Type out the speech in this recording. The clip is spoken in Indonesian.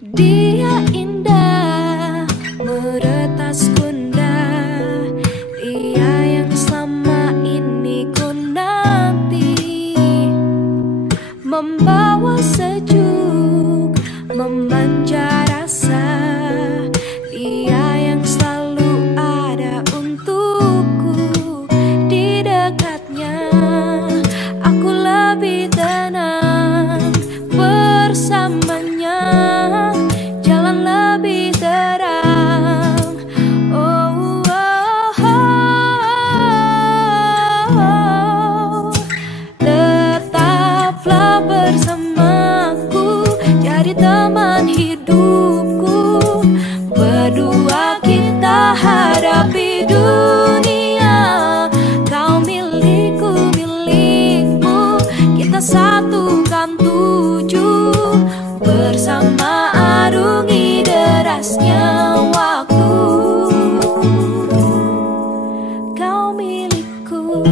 Dia indah, meretas bunda. Dia yang selama ini ku nanti, membawa sejuk, memanja rasa. Dia yang selalu ada untukku. Di dekatnya aku lebih tenang, bersamanya jalan lebih terang. Oh, oh, oh, oh. Tetaplah bersamaku, jadi teman hidupku. Berdua kita hadapi dunia. Kau milikku, milikmu, kita satukan tuju. Bersama arungi derasnya waktu. Kau milikku.